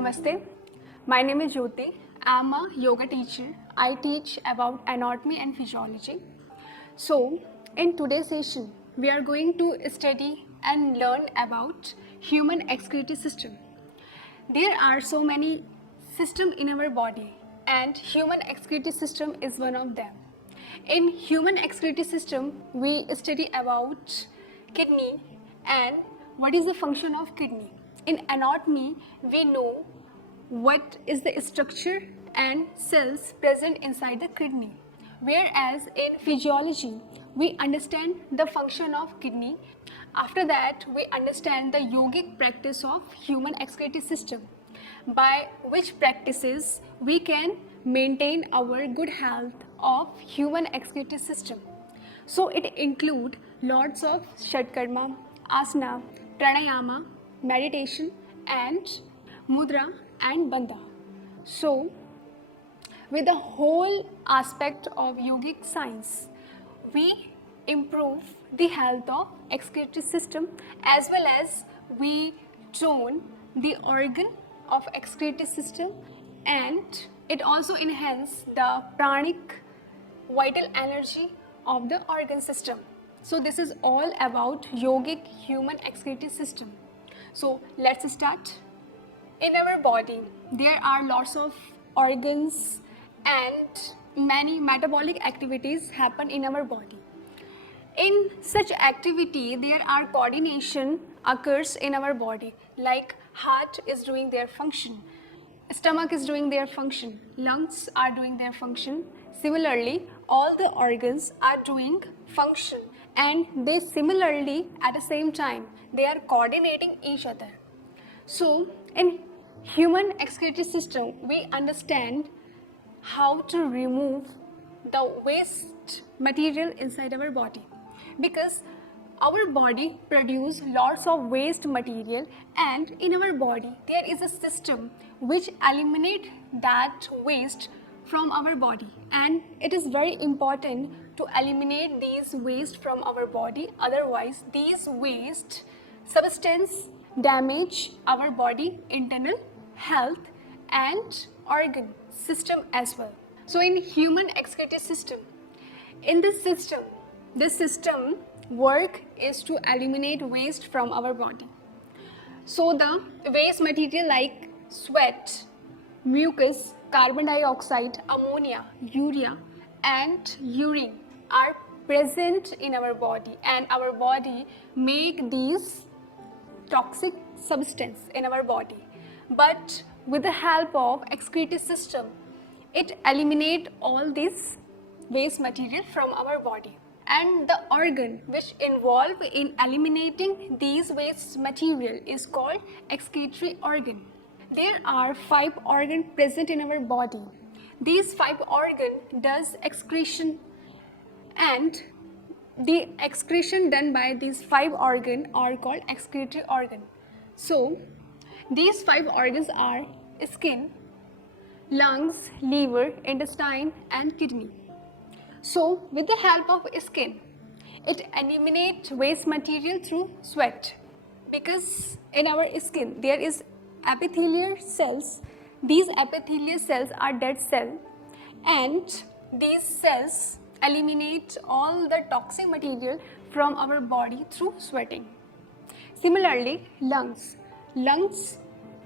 Namaste. My name is Jyoti. I'm a yoga teacher. I teach about anatomy and physiology. So, in today's session, we are going to study and learn about human excretory system. There are so many systems in our body, and human excretory system is one of them. In human excretory system, we study about kidney and what is the function of kidney. In anatomy, we know what is the structure and cells present inside the kidney. Whereas in physiology, we understand the function of kidney. After that, we understand the yogic practice of human excretory system, by which practices we can maintain our good health of human excretory system. So it include lots of shatkarma, asana, pranayama, meditation and mudra and bandha. So with the whole aspect of yogic science, we improve the health of excretory system as well as we tone the organ of excretory system, and it also enhances the pranic vital energy of the organ system. So this is all about yogic human excretory system. So let's start. In our body, there are lots of organs and many metabolic activities happen in our body. In such activity, there are coordination occurs in our body, like heart is doing their function, stomach is doing their function, lungs are doing their function. Similarly, all the organs are doing function, and they similarly at the same time they are coordinating each other. So in human excretory system, we understand how to remove the waste material inside our body, because our body produces lots of waste material, and in our body there is a system which eliminates that waste from our body, and it is very important to eliminate these waste from our body. Otherwise, these waste substance damage our body internal health and organ system as well. So in human excretory system, in this system work is to eliminate waste from our body. So the waste material like sweat, mucus, carbon dioxide, ammonia, urea and urine are present in our body, and our body make these toxic substance in our body. But with the help of excretory system, it eliminate all this waste material from our body. And the organ which involved in eliminating these waste material is called excretory organ. There are 5 organs present in our body. These 5 organs does excretion, and the excretion done by these 5 organs are called excretory organ. So these 5 organs are skin, lungs, liver, intestine and kidney. So with the help of skin, it eliminates waste material through sweat, because in our skin there is epithelial cells. These epithelial cells are dead cells, and these cells eliminate all the toxic material from our body through sweating. Similarly, lungs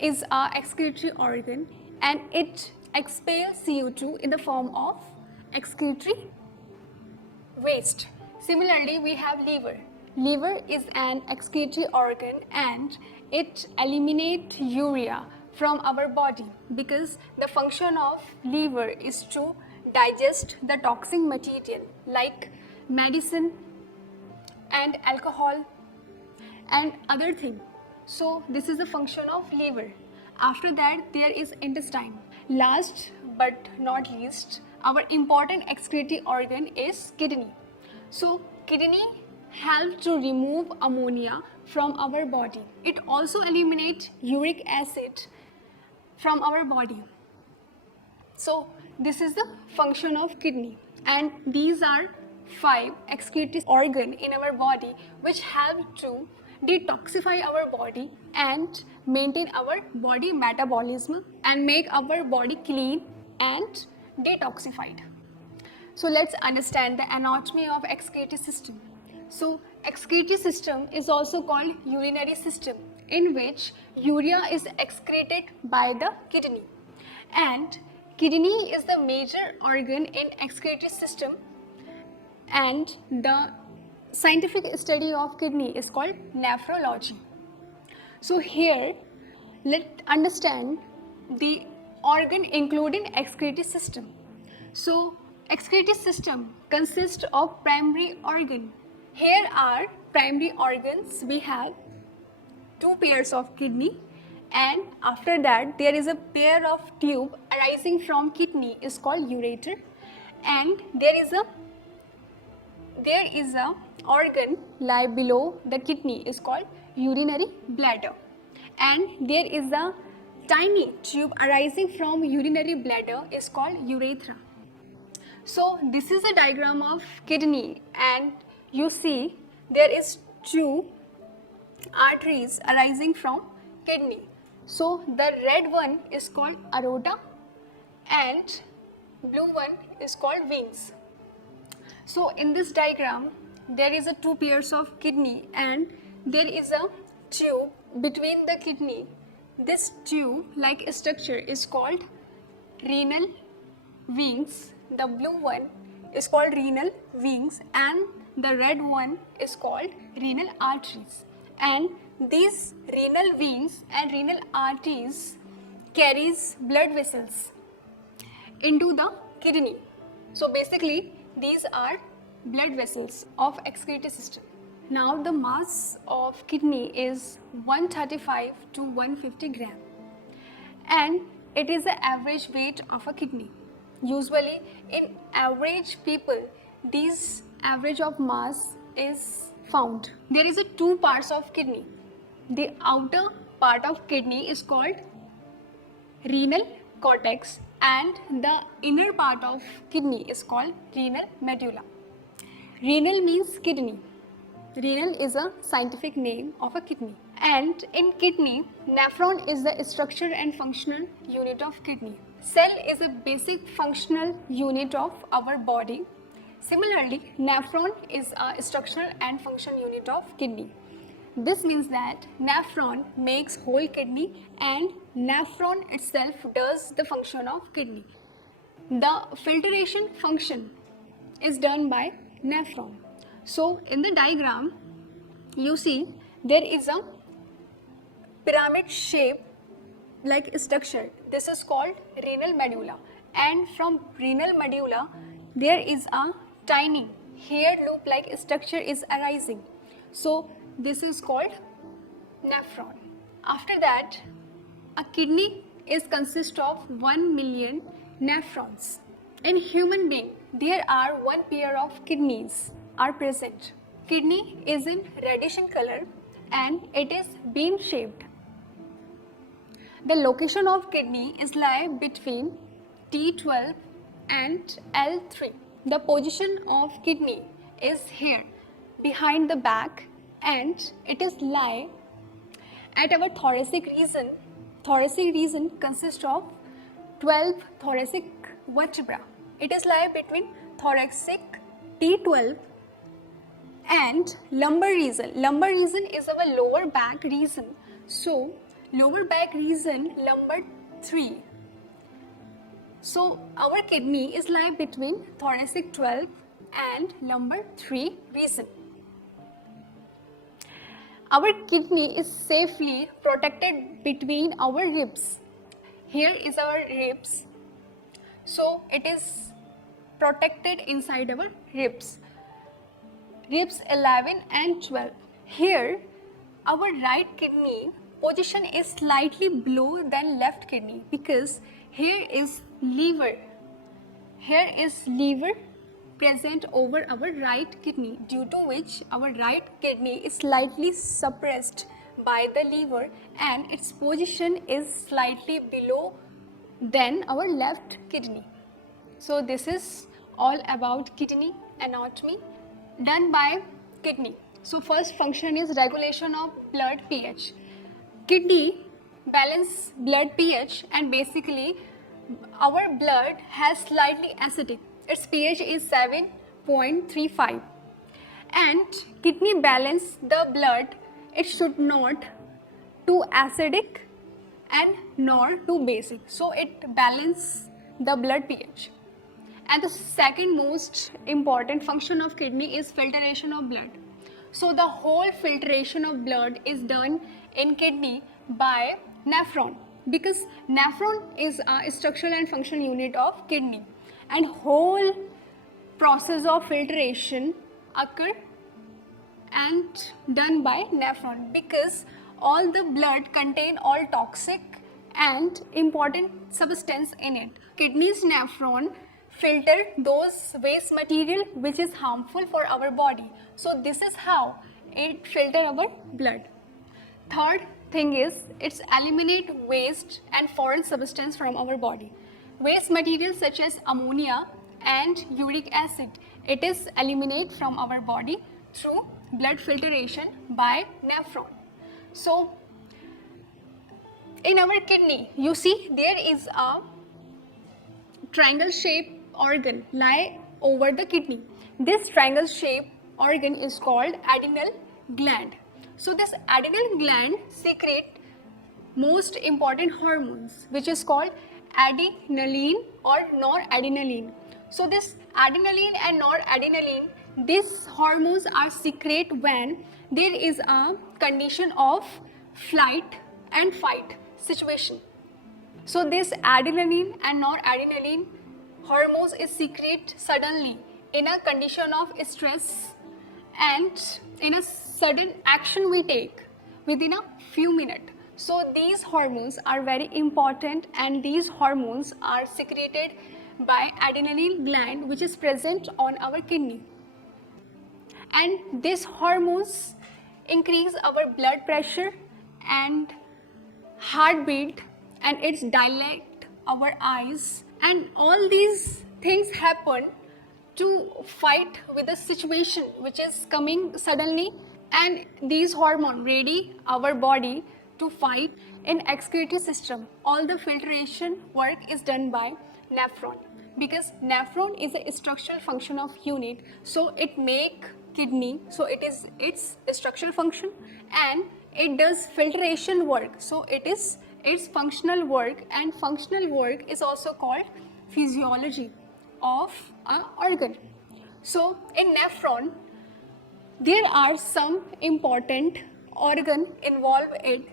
is our excretory organ, and it expels CO2 in the form of excretory waste. Similarly, we have liver. Liver is an excretory organ, and it eliminates urea from our body, because the function of liver is to digest the toxic material like medicine and alcohol and other things. So this is the function of liver. After that, there is intestine. Last but not least, our important excretory organ is kidney. So kidney helps to remove ammonia from our body. It also eliminates uric acid from our body. So this is the function of kidney, and these are 5 excretory organs in our body which help to detoxify our body and maintain our body metabolism and make our body clean and detoxified. So let's understand the anatomy of excretory system. So excretory system is also called urinary system, in which urea is excreted by the kidney, and kidney is the major organ in excretory system, and the scientific study of kidney is called nephrology. So here let's understand the organ including excretory system. So excretory system consists of primary organ. Here are primary organs. We have two pairs of kidney, and after that there is a pair of tube arising from kidney is called ureter, and there is a organ lie below the kidney is called urinary bladder, and there is a tiny tube arising from urinary bladder is called urethra. So this is a diagram of kidney, and you see there is two arteries arising from kidney. So the red one is called aorta and blue one is called veins. So in this diagram there is a two pairs of kidney and there is a tube between the kidney. This tube like structure is called renal veins. The blue one is called renal veins and the red one is called renal arteries. And these renal veins and renal arteries carries blood vessels into the kidney. So basically these are blood vessels of excretory system. Now the mass of kidney is 135 to 150 gram and it is the average weight of a kidney. Usually in average people this average of mass is found. There is a two parts of kidney. The outer part of kidney is called renal cortex and the inner part of kidney is called renal medulla. Renal means kidney. Renal is a scientific name of a kidney. And in kidney, nephron is the structure and functional unit of kidney. Cell is a basic functional unit of our body. Similarly, nephron is a structural and functional unit of kidney. This means that nephron makes whole kidney and nephron itself does the function of kidney. The filtration function is done by nephron. So in the diagram you see there is a pyramid shape like structure. This is called renal medulla, and from renal medulla there is a tiny hair loop like structure is arising. So this is called nephron. After that a kidney is consist of 1 million nephrons. In human being there are one pair of kidneys are present. Kidney is in reddish in color and it is bean shaped. The location of kidney is lie between T12 and L3. The position of kidney is here behind the back and it is lie at our thoracic region. Thoracic region consists of 12 thoracic vertebra. It is lie between thoracic T12 and lumbar region. Lumbar region is our lower back region. So lower back region lumbar 3. So our kidney is lie between thoracic 12 and lumbar 3 region. Our kidney is safely protected between our ribs. Here is our ribs. So it is protected inside our ribs. Ribs 11 and 12. Here our right kidney position is slightly below than left kidney because here is liver. Here is liver present over our right kidney, due to which our right kidney is slightly suppressed by the liver and its position is slightly below than our left kidney. So this is all about kidney anatomy done by kidney. So first function is regulation of blood pH. Kidney balance blood pH, and basically our blood has slightly acidic. Its pH is 7.35, and kidney balance the blood. It should not too acidic and nor too basic. So it balance the blood pH. And the second most important function of kidney is filtration of blood. So the whole filtration of blood is done in kidney by nephron, because nephron is a structural and functional unit of kidney, and whole process of filtration occur and done by nephron, because all the blood contain all toxic and important substance in it. Kidney's nephron filter those waste material which is harmful for our body. So this is how it filter our blood. Third thing is it's eliminate waste and foreign substance from our body. Waste materials such as ammonia and uric acid, it is eliminate from our body through blood filtration by nephron. So in our kidney, you see there is a triangle shaped organ lie over the kidney. This triangle shaped organ is called adrenal gland. So this adrenal gland secrete most important hormones, which is called adrenaline or noradrenaline. So this adrenaline and noradrenaline, these hormones are secreted when there is a condition of flight and fight situation. So this adrenaline and noradrenaline hormones is secreted suddenly in a condition of stress and in a sudden action we take within a few minutes. So these hormones are very important, and these hormones are secreted by adrenal gland, which is present on our kidney. And these hormones increase our blood pressure and heartbeat, and it's dilate our eyes, and all these things happen to fight with the situation which is coming suddenly, and these hormones ready our body to fight. In excretory system, all the filtration work is done by nephron, because nephron is a structural function of unit, so it make kidney, so it is its structural function, and it does filtration work, so it is its functional work, and functional work is also called physiology of an organ. So in nephron there are some important organ involved in.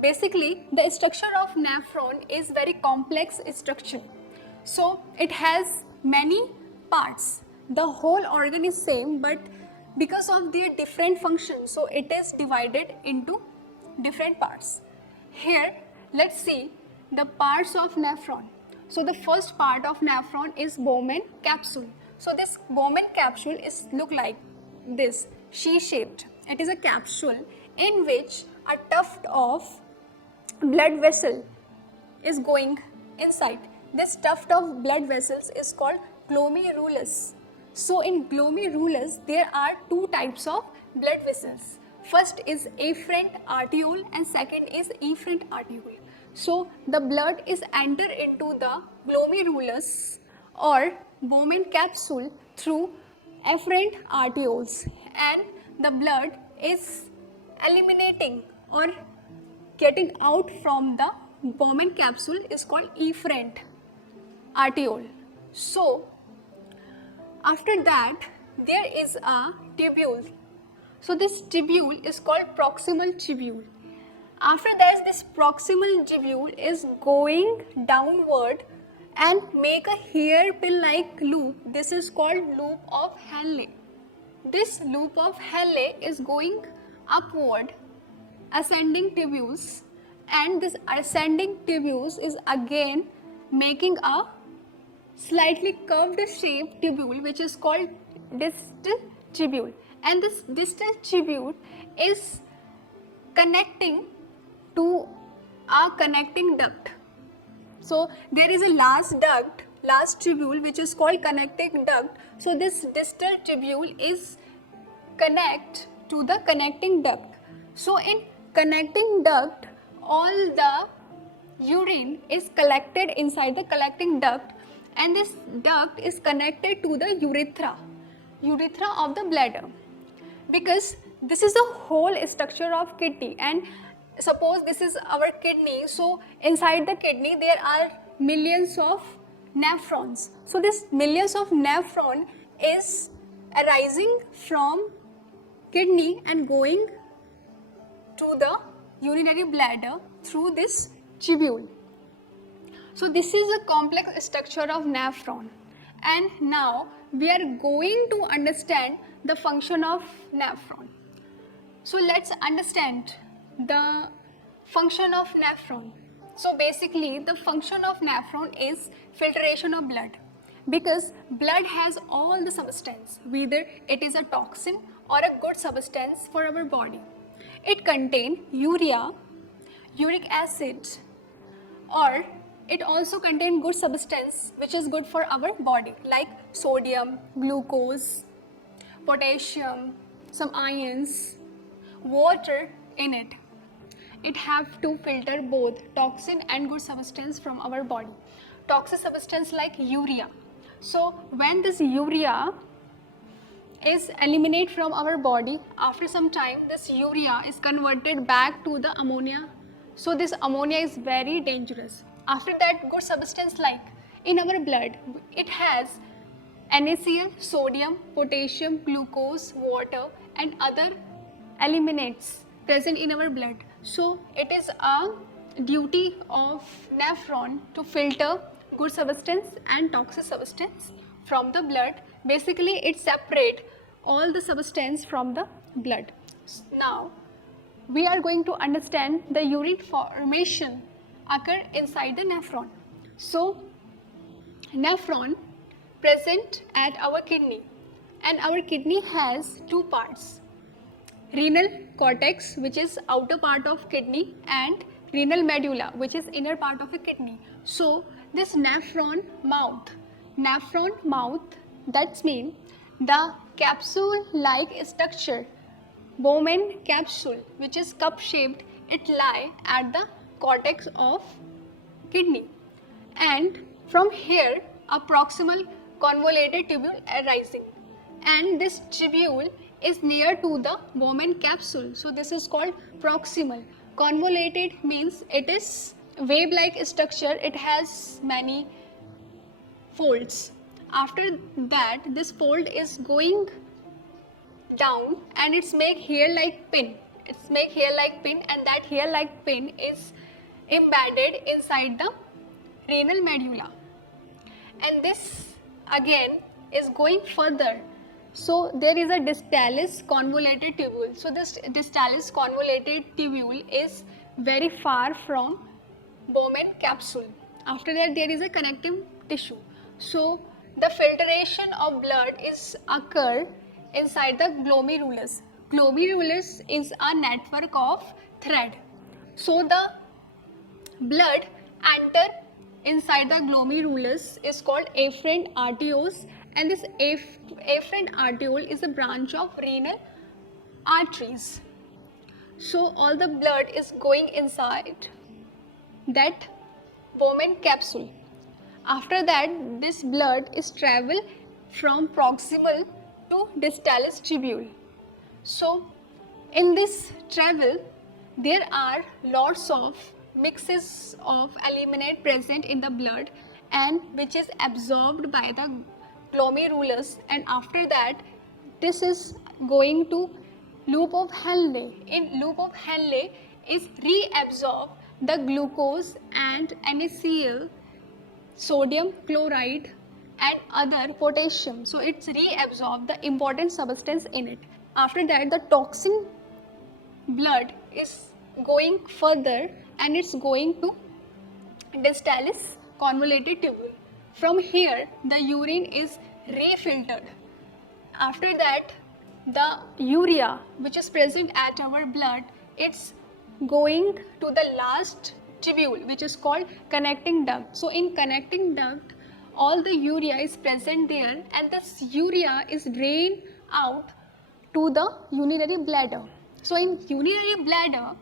Basically the structure of nephron is very complex structure, so it has many parts. The whole organ is same, but because of their different functions, so it is divided into different parts. Here let's see the parts of nephron. So the first part of nephron is Bowman capsule. So this Bowman capsule is look like this, she-shaped. It is a capsule in which a tuft of blood vessel is going inside. This tuft of blood vessels is called glomerulus. So in glomerulus there are two types of blood vessels. First is afferent arteriole and second is efferent arteriole. So the blood is enter into the glomerulus or Bowman capsule through afferent arterioles, and the blood is eliminating or getting out from the Bowman capsule is called efferent arteriole. So after that there is a tubule. So this tubule is called proximal tubule. After that this proximal tubule is going downward and make a hairpin like loop. This is called loop of Henle. This loop of Henle is going upward, ascending tubules, and this ascending tubules is again making a slightly curved shaped tubule, which is called distal tubule, and this distal tubule is connecting to a connecting duct. So there is a last duct, last tubule, which is called connecting duct. So this distal tubule is connect to the connecting duct. So in connecting duct, all the urine is collected inside the collecting duct, and this duct is connected to the urethra of the bladder, because this is the whole structure of kidney. And suppose this is our kidney, so inside the kidney there are millions of nephrons. So this millions of nephron is arising from kidney and going to the urinary bladder through this tubule. So this is a complex structure of nephron, and now we are going to understand the function of nephron. So let's understand the function of nephron. So basically the function of nephron is filtration of blood, because blood has all the substance, whether it is a toxin or a good substance for our body. It contains urea, uric acid, or it also contains good substance which is good for our body, like sodium, glucose, potassium, some ions, water in it. It have to filter both toxin and good substance from our body. Toxic substance like urea. So when this urea is eliminated from our body, after some time this urea is converted back to the ammonia. So this ammonia is very dangerous. After that, good substance like in our blood, it has NaCl, sodium, potassium, glucose, water, and other eliminates present in our blood. So it is a duty of nephron to filter good substance and toxic substance from the blood. Basically it separates all the substance from the blood. Now we are going to understand the urine formation occur inside the nephron. So nephron present at our kidney, and our kidney has two parts: renal cortex, which is outer part of kidney, and renal medulla, which is inner part of the kidney. So this nephron mouth, that's mean the capsule like structure, Bowman capsule, which is cup shaped, it lie at the cortex of kidney, and from here a proximal convoluted tubule arising, and this tubule is near to the Bowman capsule. So this is called proximal. Convoluted means it is wave-like structure, it has many folds. After that, this fold is going down and it's make hair-like pin. And that hair-like pin is embedded inside the renal medulla. And this again is going further. So there is a distalis convoluted tubule. So this distalis convoluted tubule is very far from Bowman capsule. After that, there is a connective tissue. So the filtration of blood is occur inside the glomerulus. Glomerulus is a network of thread. So the blood enter inside the glomerulus is called afferent arterioles, and this afferent arteriole is a branch of renal arteries. So all the blood is going inside that Bowman capsule. After that, this blood is travel from proximal to distalis tubule. So in this travel, there are lots of mixes of eliminate present in the blood, and which is absorbed by the glomerulus, and after that this is going to loop of Henle. In loop of Henle is reabsorb the glucose and NaCl, sodium chloride and other potassium. So it's reabsorb the important substance in it. After that, the toxin blood is going further and it's going to distalis convoluted tubule. From here, the urine is refiltered. After that, the urea which is present at our blood, it's going to the last tubule which is called connecting duct. So in connecting duct, all the urea is present there, and this urea is drained out to the urinary bladder. So in urinary bladder,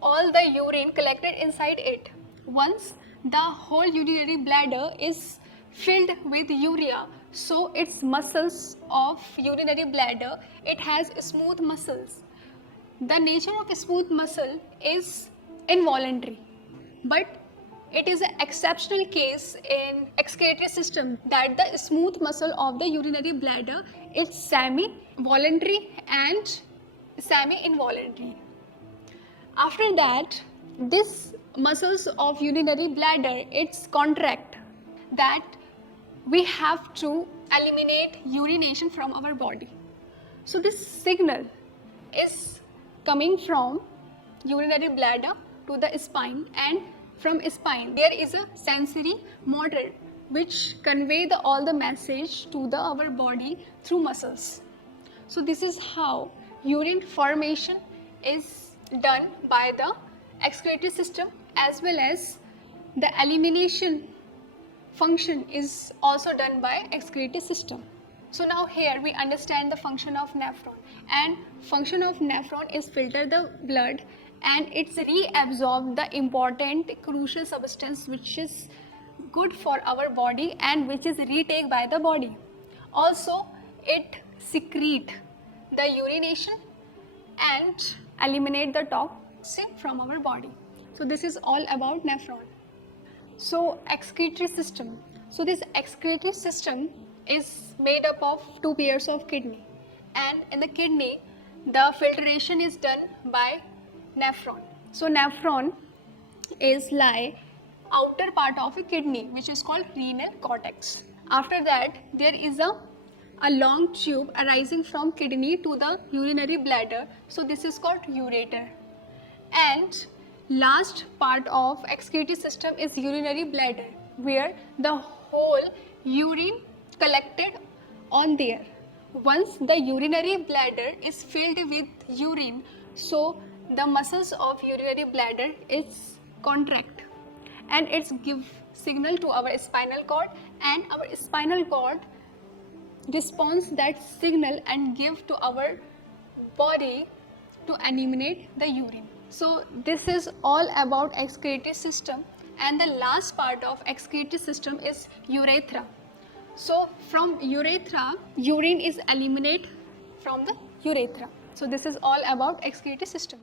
all the urine collected inside it. Once the whole urinary bladder is filled with urea, so its muscles of urinary bladder, it has smooth muscles. The nature of a smooth muscle is involuntary, but it is an exceptional case in excretory system that the smooth muscle of the urinary bladder is semi-voluntary and semi-involuntary. After that, this muscles of urinary bladder, it's contract, that we have to eliminate urination from our body. So this signal is coming from urinary bladder to the spine, and from spine there is a sensory motor which convey all the message to our body through muscles. So this is how urine formation is done by the excretory system, as well as the elimination function is also done by excretory system. So now here we understand the function of nephron, and function of nephron is filter the blood and it's reabsorb the important crucial substance which is good for our body and which is retake by the body. Also it secrete the urination and eliminate the toxin from our body. So this is all about nephron. So excretory system. So this excretory system is made up of two pairs of kidney, and in the kidney the filtration is done by nephron. So nephron is lie outer part of a kidney which is called renal cortex. After that there is a long tube arising from kidney to the urinary bladder, so this is called ureter. And last part of excretory system is urinary bladder, where the whole urine collected on there. Once the urinary bladder is filled with urine, so the muscles of urinary bladder is contract and it's give signal to our spinal cord, and our spinal cord responds that signal and give to our body to eliminate the urine. So this is all about excretory system, and the last part of excretory system is urethra. So from urethra, urine is eliminated from the urethra. So this is all about excretory system.